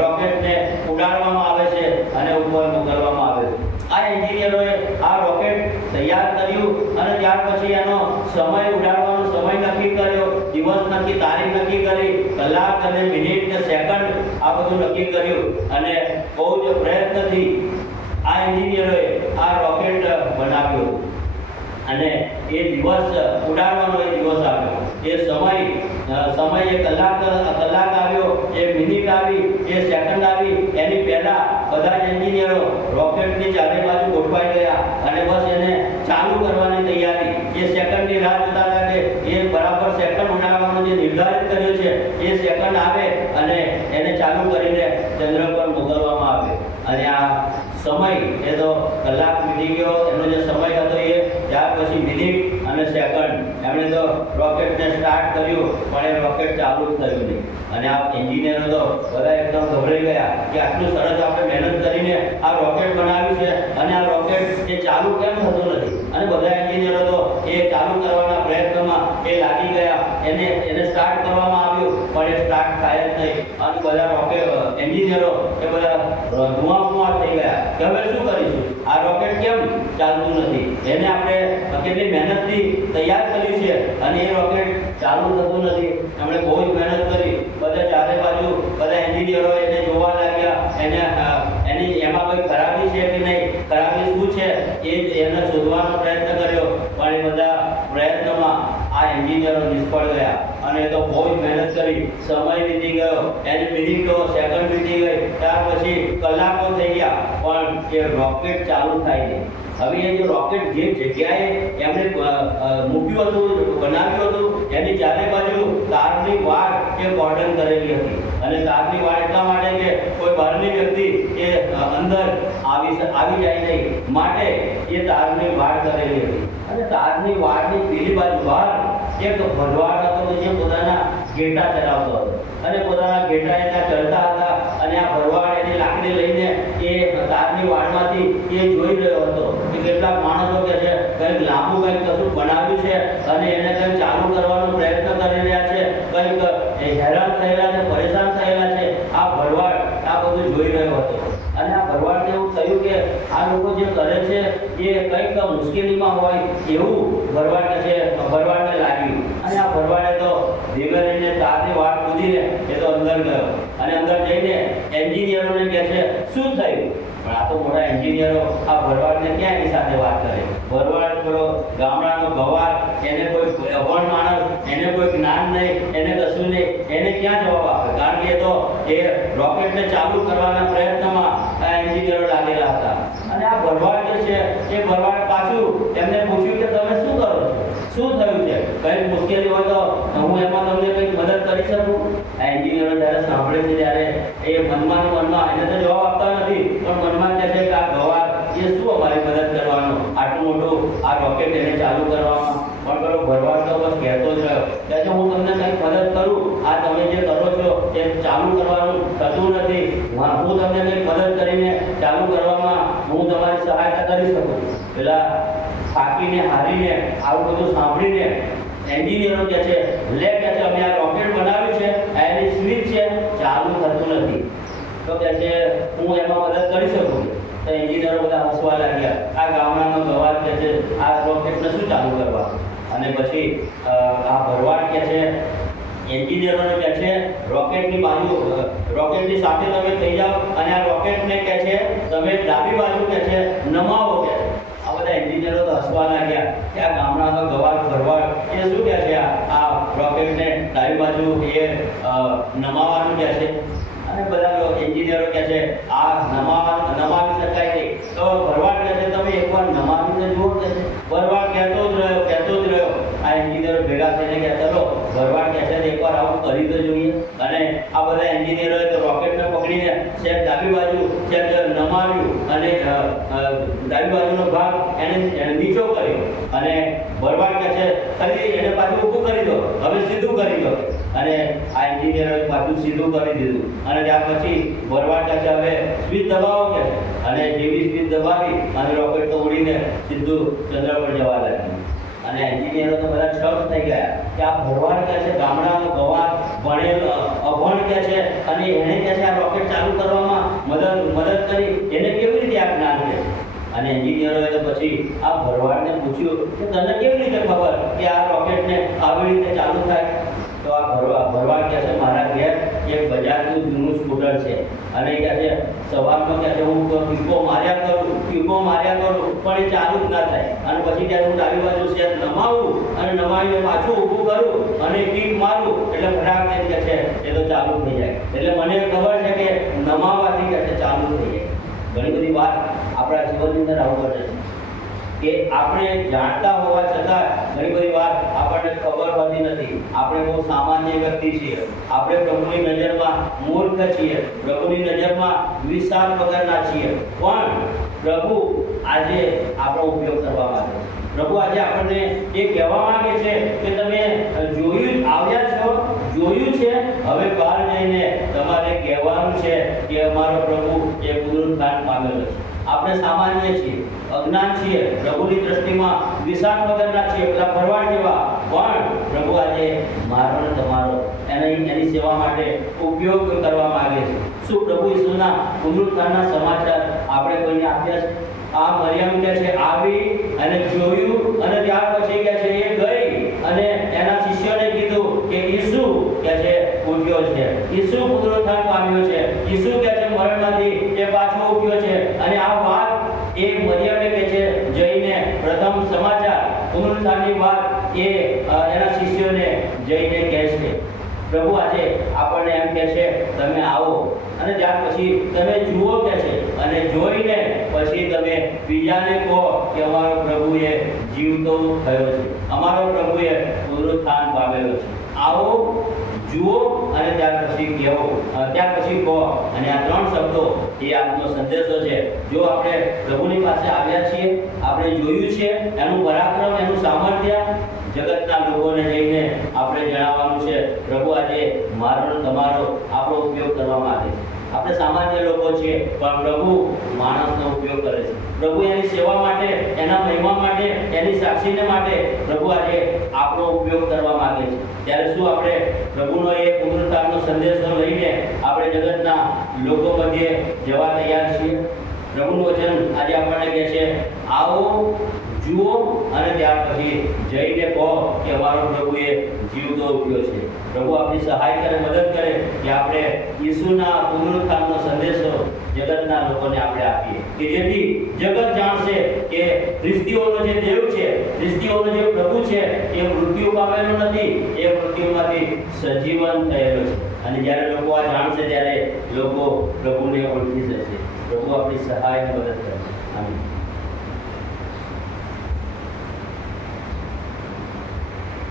રોકેટને ઉડાડવામાં આવે છે અને ઉપર મોકલવામાં આવે છે. આ એન્જિનિયરોએ આ રોકેટ તૈયાર કર્યું અને ત્યાર પછી એનો સમય, ઉડાડવાનો સમય નક્કી કર્યો, દિવસ નક્કી, તારીખ નક્કી કરી, કલાક અને મિનિટ ને સેકન્ડ આ બધું નક્કી કર્યું. અને બહુ જ પ્રયત્નથી આ એન્જિનિયરોએ આ રોકેટ બનાવ્યો. અને એ દિવસ ઉડાડવાનો એ દિવસ આવ્યો, એ સમય એ કલાક આવ્યો, એ મિનિટ આવી, એ સેકન્ડ આવી. એની પહેલા બધા જ એન્જિનિયરો રોકેટની ચારે બાજુ ગોઠવાઈ ગયા અને બસ એને ચાલુ કરવાની તૈયારી. એ સેકન્ડની રાહ જોતા હતા કે એ બરાબર સેકન્ડ ઉડાડવાનું જે નિર્ધારિત કર્યું છે એ સેકન્ડ આવે અને એને ચાલુ કરીને ચંદ્ર પર મોકલવામાં આવે. અને આ સમય એ તો કલાક વીતી ગયો, એનો જે સમય હતો એ, ત્યાર પછી મિનિટ અને સેકન્ડ, એમણે તો રોકેટને સ્ટાર્ટ કર્યું પણ એ રોકેટ ચાલુ જ થયું નહીં. અને આ એન્જિનિયરો તો બધા એકદમ ગભરાઈ ગયા કે આટલું સરસ આપણે મહેનત કરીને આ રોકેટ બનાવ્યું છે અને આ રોકેટ એ ચાલુ કેમ થતું નથી. અને બધા એન્જિનિયરો તો એ ચાલુ કરવાના પ્રયત્નમાં એ લાગી ગયા, એને સ્ટાર્ટ કરવામાં આવ્યું પણ એ સ્ટાર્ટ થાય જ નહીં. અને બધા એન્જિનિયરો એ બધા ધુઆ થઈ ગયા કે હવે શું કરીશું, આ રોકેટ કેમ ચાલતું નથી. એને આપણે કેટલી મહેનતથી તૈયાર કર્યું છે અને એ રોકેટ ચાલુ થતું નથી. એમણે બહુ જ મહેનત કરી, બધા ચારે બાજુ બધા એન્જિનિયરો એને જોવા લાગ્યા, એમાં કોઈ ખરાબી છે કે નહીં, ખરાબી શું છે એને શોધવાનો પ્રયત્ન કર્યો. પણ એ બધા પ્રયત્નોમાં આ એન્જિનિયરો નિષ્ફળ ગયા અને તો બહુ જ મહેનત કરી. સમય વીતી ગયો, એની મિનિટો, સેકન્ડ વીતી ગઈ, ત્યાર પછી કલાકો થઈ ગયા પણ એ રોકેટ ચાલુ થાય નહીં. હવે એ જે રોકેટ જે જગ્યાએ એમણે મૂક્યું હતું, બનાવ્યું હતું, એની ચારે બાજુ તારની વાડ એ કોર્ડન કરેલી હતી. અને તારની વાડ એટલા માટે કે કોઈ બહારની વ્યક્તિ એ અંદર આવી જાય નહીં, માટે એ તારની વાડ કરેલી હતી. અને તારની વાડની પેલી બાજુ બહાર એક ભરવાડ હતો જે પોતાના ઘેટા ચરાવતો હતો અને પોતાના ઘેટા ત્યાં ચરતા હતા. અને આ ભરવાડ એની લાકડી લઈને એ તારની વાડમાંથી એ જોઈ રહ્યો હતો કે કેટલાક માણસો કે છે કંઈક લાંબુ કંઈક કશું બનાવ્યું છે અને એને કંઈક ચાલુ કરવાનો પ્રયત્ન કરી રહ્યા છે, કંઈક એ હેરાન થયેલા અને પરેશાન થયેલા છે આ ભરવાડ આ બધું જોઈ રહ્યો હતો. અને આ ભરવાડને એવું થયું કે આ લોકો જે કરે છે એ કંઈક મુશ્કેલીમાં હોય એવું ભરવાડને લાગ્યું. અને આ ભરવાડે તો ધીમે રહીને તારની વાટ કૂદીને એ તો અંદર ગયો અને અંદર જઈને એન્જિનિયરોને કહે છે શું થયું. પણ આ તો મોટા એન્જિનિયરો આ ભરવાડને ક્યાં એની સાથે વાત કરે. ભરવાડ પેલો ગામડાનો ગવાર, એને કોઈ અભણ માણસ, એને કોઈ જ્ઞાન નહીં, એને કશું નહીં, એને ક્યાં જવાબ આપે. કારણ કે એ રોકેટને ચાલુ કરવાના પ્રયત્નમાં આ એન્જિનિયરો લાગેલા હતા. અને આ ભરવાડ જે છે એ ભરવાડ પાછું એમને પૂછ્યું કે તમે શું કરો છો, શું થયું છે, કંઈક મુશ્કેલી હોય તો હું એમાં તમને કંઈક મદદ કરી શકું. આ એન્જિનિયરો જ્યારે સાંભળે છે ત્યારે એ મનમાં એને તો જવાબ આપતા નથી, પણ મનમાં કહે છે કે આ ગવાર એ શું અમારી મદદ કરવાનું, આટલું મોટું આ રોકેટ એને ચાલુ કરવામાં. પણ પેલો ભરવાડ તો બસ કહેતો જ રહ્યો કે હું તમને કંઈક મદદ કરું, આ તમે જે કરો છો એ ચાલુ કરવાનું થતું નથી, હું તમને કંઈક મદદ કરીને ચાલુ કરવામાં હું તમારી સહાયતા કરી શકું. પેલા થાકીને હારીને આવું બધું સાંભળીને એન્જિનિયરો કહે છે અમે આ રોકેટ બનાવ્યું છે, એની સ્વિચ છે, ચાલુ થતું નથી. તો કહે છે હું એમાં મદદ કરી શકું. તો એન્જિનિયરો બધા હસવા લાગ્યા. આ ગામડાનો ગવાર કહે છે આ રોકેટને શું ચાલુ કરવા. અને પછી આ ભરવાડ કહે છે એન્જિનિયરોને કહે છે રોકેટની સાથે તમે થઈ જાઓ અને આ રોકેટને કહે છે તમે ડાબી બાજુ કહે છે નમાવો કહે છે. આ બધા એન્જિનિયરો તો હસવા લાગ્યા કે આ ગામડાનો ગવાર ભરવાડ એ શું કહે છે આ રોકેટને ડાબી બાજુ એ નમાવાનું કહે છે. અને બધા એન્જિનિયરો કહે છે આ નમાવી શકાય નહીં. તો ભરવાડ કહે છે તમે એકવાર નમાવીને જુઓ કહે છે. ભરવાડ કહેતો જ રહ્યો. આ એન્જિનિયરો ભેગા થઈને કહે ચલો ભરવાડ કહે છે એકવાર આવું કરી તો જોઈએ. અને આ બધા એન્જિનિયરોએ તો રોકેટને પકડીને શેક ડાબી બાજુ શેક નમાવ્યું અને ડાબી બાજુનો ભાગ એને નીચો કર્યો. અને ભરવાડ કહે છે ખાલી એને પાછું ઊભું કરી દો, હવે સીધું કરી દો. અને આ એન્જિનિયરોએ પાછું સીધું કરી દીધું. અને ત્યાર પછી ભરવાડ કહે છે હવે સ્વિચ દબાવો કે. અને જેવી સ્વિચ દબાવી અને રોકેટ તો ઉડીને સીધું ચંદ્ર પર જવા લાગ્યું. અને એન્જિનિયરો તો બધા શોક થઈ ગયા કે આ ભરવાડ કહે છે ગામડાનો ગવાર ભણેલ અભણ કહે છે અને એને કહે છે આ રોકેટ ચાલુ કરવામાં મદદ કરી, એને કેવી રીતે આ જ્ઞાન કહે છે. અને એન્જિનિયરોએ તો પછી આ ભરવાડને પૂછ્યું કે તને કેવી રીતે ખબર કે આ રોકેટને આવી રીતે ચાલુ થાય. તો આ ભરવાડ કહે છે મારા ઘેર એક બજાજનું જૂનું સ્કૂટર છે અને કહે છે સવારમાં કહે છે હું કિકો માર્યા કરું પણ એ ચાલુ જ ના થાય. અને પછી ત્યારે હું ડાબી બાજુ શેર નમાવું અને નમાવીને પાછું ઊભું કરું અને કિક મારું એટલે ફટાક દઈને કહે છે એ તો ચાલુ થઈ જાય. એટલે મને ખબર છે કે નમાવાથી કહે છે ચાલુ થઈ જાય. ઘણી બધી વાત આપણા જીવનની અંદર આવું બને છે કે આપણે જાણતા હોવા છતાં ઘણી બધી વાત આપણને ખબર હોતી નથી. આપણે બહુ સામાન્ય વ્યક્તિ છીએ, આપણે પ્રભુની નજરમાં મૂર્ખ છીએ, પ્રભુની નજરમાં વિચાર વગરના છીએ. પણ પ્રભુ આજે આપણો ઉપયોગ કરવા માંગે છે. પ્રભુ આજે આપણને એ કહેવા માંગે છે કે તમે આવ્યા છો, જોયું છે, હવે બહાર જઈને તમારે કહેવાનું છે કે અમારો પ્રભુ એ પુનરુત્થાન પામેલો છે. આપણે સામાન્ય છીએ, અજ્ઞાન છીએ, પ્રભુની દ્રષ્ટિમાં વિશાળ વગરના છીએ, પેલા ભરવાડ જેવા. પણ પ્રભુ આજે મારો ને તમારો એની સેવા માટે ઉપયોગ કરવા માંગે છે. શું પ્રભુ ઈસુના પુનરુત્થાનના સમાચાર આપણે કોઈને આપ્યા છે? આ મરિયમ કહે છે આવી અને જોયું અને ત્યાર પછી કહે છે એ ગઈ અને એના શિષ્યોને કીધું કે ઈસુ કહે છે ઉઠ્યો છે, ઈસુ પુનરુત્થાન પામ્યો છે, ઈસુ કહે છે મરણમાંથી એ પાછો ઉઠ્યો છે. અને આ વાત એ મરિયમે કહે છે જઈને પ્રથમ સમાચાર પુનરુત્થાનની વાત એ એના શિષ્યોને જઈને કહે છે. પ્રભુ આજે આપણને એમ કહે છે તમે આવો અને ત્યાર પછી તમે જુઓ કહે છે અને જોઈને પછી તમે બીજાને કહો કે અમારો પ્રભુ એ જીવતો થયો છે, અમારો પ્રભુ એ પુનરુત્થાન પામેલો છે. આવો, જુઓ અને ત્યાર પછી કહેવો, ત્યાર પછી કહો. અને આ ત્રણ શબ્દો એ આજનો સંદેશો છે. જો આપણે પ્રભુની પાસે આવ્યા છીએ, આપણે જોયું છે એનું પરાક્રમ, એનું સામર્થ્ય, જગતના લોકોને જઈને આપણે જણાવવાનું છે પ્રભુ આજે મારો તમારો આપણો ઉપયોગ કરવા માંગે છે. આપણે સામાન્ય લોકો છીએ, પણ પ્રભુ માણસનો ઉપયોગ કરે છે. પ્રભુ એની સેવા માટે, એના મહિમા માટે, એની સાક્ષીને માટે પ્રભુ આજે આપણો ઉપયોગ કરવા માંગે છે. ત્યારે શું આપણે પ્રભુનો એ પુનરુત્થાનનો સંદેશો લઈને આપણે જગતના લોકો મધ્યે જવા તૈયાર છીએ? પ્રભુનું વચન આજે આપણને કહે છે, આવો જુઓ અને ત્યાર પછી જઈને કહો કે અમારો પ્રભુએ જીવતો ઉઠ્યો છે. પ્રભુ આપણી સહાય કરે, મદદ કરે કે આપણે ઈસુના પુનરુત્થાનનો સંદેશો જગતના લોકોને આપણે આપીએ, કે જેથી જગત જાણશે કે ખ્રિસ્તીઓનો જે દેવ છે, ખ્રિસ્તીઓનો જે પ્રભુ છે, એ મૃત્યુ પામેલો નથી, એ મૃત્યુમાંથી સજીવન થયેલો છે. અને જ્યારે લોકો આ જાણશે ત્યારે લોકો પ્રભુને ઓળખી જશે. પ્રભુ આપણી સહાય અને મદદ કરે. આમીન.